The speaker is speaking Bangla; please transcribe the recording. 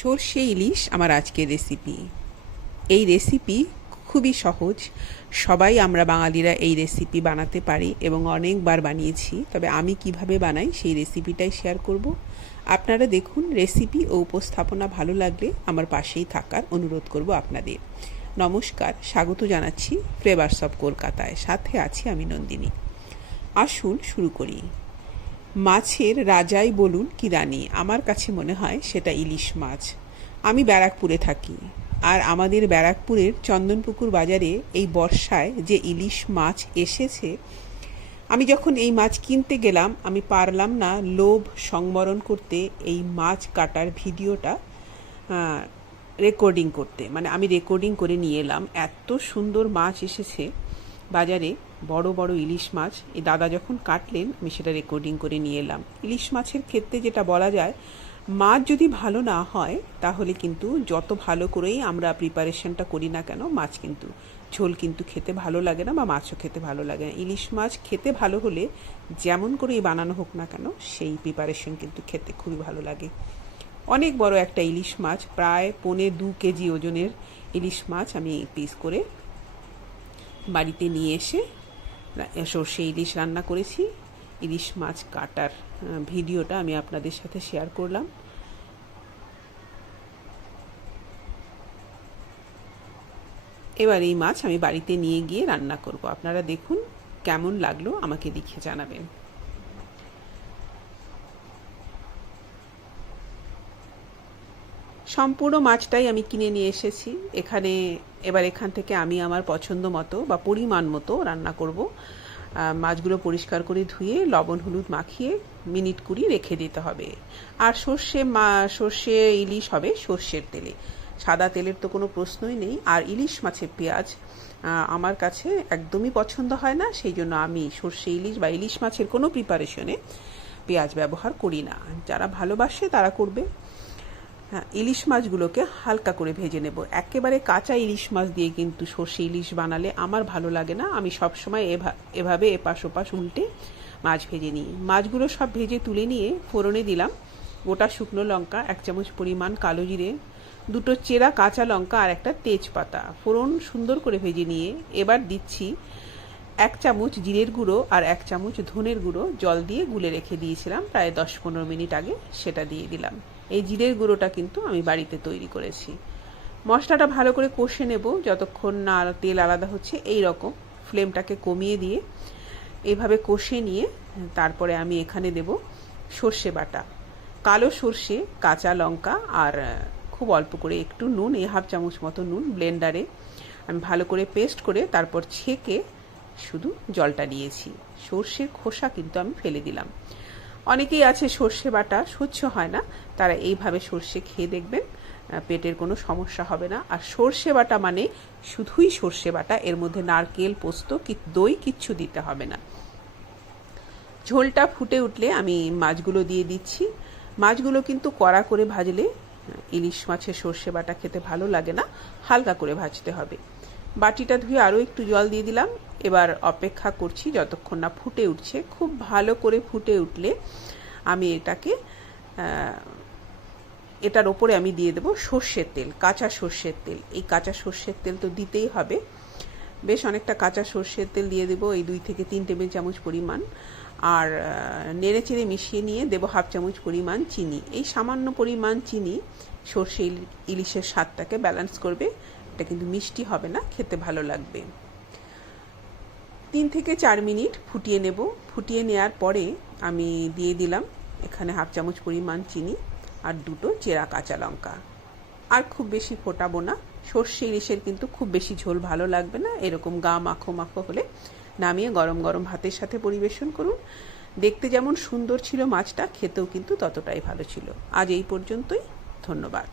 সর্ষে ইলিশ আমার আজকের রেসিপি এই রেসিপি খুবই সহজ। সবাই আমরা বাঙালিরা এই রেসিপি বানাতে পারি এবং অনেকবার বানিয়েছি। তবে আমি কীভাবে বানাই সেই রেসিপিটাই শেয়ার করব। আপনারা দেখুন রেসিপি ও উপস্থাপনা ভালো লাগলে আমার পাশেই থাকার অনুরোধ করব আপনাদের। নমস্কার, স্বাগত জানাচ্ছি ফ্লেভার্স অফ কলকাতায় সাথে আছি আমি নন্দিনী। আসুন শুরু করি। মাছের রাজাই বলুন কি রানী, আমার কাছে মনে হয় সেটা ইলিশ মাছ। আমি ব্যারাকপুরে থাকি, আর আমাদের ব্যারাকপুরের চন্দনপুকুর বাজারে এই বর্ষায় যে ইলিশ মাছ এসেছে, আমি যখন এই মাছ কিনতে গেলাম, আমি পারলাম না লোভ সংবরণ করতে এই মাছ কাটার ভিডিওটা রেকর্ডিং করতে। মানে আমি রেকর্ডিং করে নিয়ে এলাম, এত সুন্দর মাছ এসেছে বাজারে। বড় বড় ইলিশ মাছ এই দাদা যখন কাটলেন, আমি সেটা রেকর্ডিং করে নিয়ে এলাম। ইলিশ মাছের ক্ষেত্রে যেটা বলা যায়, মাছ যদি ভালো না হয়, তাহলে কিন্তু যত ভালো করেই আমরা প্রিপারেশনটা করি না কেন, মাছ কিন্তু, ঝোল কিন্তু খেতে ভালো লাগে না বা মাছও খেতে ভালো লাগে না। ইলিশ মাছ খেতে ভালো হলে যেমন করেই বানানো হোক না কেন, সেই প্রিপারেশন কিন্তু খেতে খুবই ভালো লাগে। অনেক বড় একটা ইলিশ মাছ, প্রায় পৌনে দু কেজি ওজনের ইলিশ মাছ আমি পিস করে বাড়িতে নিয়ে এসে সর্ষে ইলিশ রান্না করেছি। ইলিশ মাছ কাটার ভিডিওটা আমি আপনাদের সাথে শেয়ার করলাম। এবার এই মাছ আমি বাড়িতে নিয়ে গিয়ে রান্না করব। আপনারা দেখুন কেমন লাগল, আমাকে লিখে জানাবেন। সম্পূর্ণ মাছটাই আমি কিনে নিয়ে এসেছি। এখানে এবার এখান থেকে আমি আমার পছন্দ মতো বা পরিমাণ মতো রান্না করব। মাছগুলো পরিষ্কার করে ধুয়ে, লবণ, হলুদ মাখিয়ে মিনিট কুড়ি রেখে দিতে হবে। আর সর্ষে মা, সর্ষে, ইলিশ হবে সর্ষের তেলে। সাদা তেলের তো কোনো প্রশ্নই নেই। আর ইলিশ মাছের পেঁয়াজ আমার কাছে একদমই পছন্দ হয় না, সেই জন্য আমি সর্ষে, ইলিশ বা ইলিশ মাছের কোনো প্রিপারেশনে পেঁয়াজ ব্যবহার করি না। যারা ভালোবাসে তারা করবে। হ্যাঁ ইলিশ মাছগুলোকে হালকা করে ভেজে নেব। একেবারে কাঁচা ইলিশ মাছ দিয়ে কিন্তু সর্ষে ইলিশ বানালে আমার ভালো লাগে না। আমি সবসময় এভাবে এপাশ ওপাশ উল্টে মাছ ভেজে নিই। মাছগুলো সব ভেজে তুলে নিয়ে ফোড়নে দিলাম। গোটা শুকনো লঙ্কা, এক চামচ পরিমাণ কালো জিরে, দুটো চেরা কাঁচা লঙ্কা আর একটা তেজপাতা। ফোড়ন সুন্দর করে ভেজে নিয়ে এবার দিচ্ছি এক চামচ জিরের গুঁড়ো আর এক চামচ ধনের গুঁড়ো। জল দিয়ে গুলে রেখে দিয়েছিলাম প্রায় দশ পনেরো মিনিট আগে। সেটা দিয়ে দিলাম। এই জিরের গুঁড়োটা কিন্তু আমি বাড়িতে তৈরি করেছি। মশলাটা ভালো করে কষে নেব, যতক্ষণ না তেল আলাদা হচ্ছে, এই রকম ফ্লেমটাকে কমিয়ে দিয়ে এভাবে কষে নিয়ে তারপরে আমি এখানে দেব সর্ষে বাটা। কালো সর্ষে, কাঁচা লঙ্কা আর খুব অল্প করে একটু নুন এই হাফ চামচ মতো নুন ব্লেন্ডারে আমি ভালো করে পেস্ট করে তারপর ছেঁকে শুধু জলটা নিয়েছি সর্ষের খোসা কিন্তু আমি ফেলে দিলাম। অনেকেই আছে সর্ষে বাটা সহ্য হয় না, তারা এইভাবে সর্ষে খেয়ে দেখবেন পেটের কোনো সমস্যা হবে না। আর সর্ষে বাটা মানে শুধুই সর্ষে বাটা, এর মধ্যে নারকেল, পোস্ত, কি, দই কিচ্ছু দিতে হবে না। ঝোলটা ফুটে উঠলে আমি মাছগুলো দিয়ে দিচ্ছি। মাছগুলো কিন্তু কড়া করে ভাজলে ইলিশ মাছের সর্ষে বাটা খেতে ভালো লাগে না, হালকা করে ভাজতে হবে। বাটিটা ধুয়ে আরও একটু জল দিয়ে দিলাম। এবার অপেক্ষা করছি যতক্ষণ না ফুটে উঠছে। খুব ভালো করে ফুটে উঠলে আমি এটাকে এটার ওপরে আমি দিয়ে দেবো সর্ষের তেল, কাঁচা সর্ষের তেল। এই কাঁচা সর্ষের তেল তো দিতেই হবে। বেশ অনেকটা কাঁচা সর্ষের তেল দিয়ে দেবো এই দুই থেকে তিন টেবিল চামচ পরিমাণ। আর নেড়ে চেড়ে মিশিয়ে নিয়ে দেবো হাফ চামচ পরিমাণ চিনি। এই সামান্য পরিমাণ চিনি সর্ষে ইলিশের স্বাদটাকে ব্যালেন্স করবে। এটা কিন্তু মিষ্টি হবে না, খেতে ভালো লাগবে। তিন থেকে চার মিনিট ফুটিয়ে নেব। ফুটিয়ে নেওয়ার পরে আমি দিয়ে দিলাম এখানে হাফ চামচ পরিমাণ চিনি আর দুটো চেরা কাঁচা লঙ্কা। আর খুব বেশি ফোটাবো না, সর্ষে ইলিশের কিন্তু খুব বেশি ঝোল ভালো লাগবে না, এরকম গা মাখো মাখো হলে নামিয়ে গরম গরম ভাতের সাথে পরিবেশন করুন। দেখতে যেমন সুন্দর ছিল মাছটা, খেতেও কিন্তু ততটাই ভালো ছিল। আজ এই পর্যন্তই, ধন্যবাদ।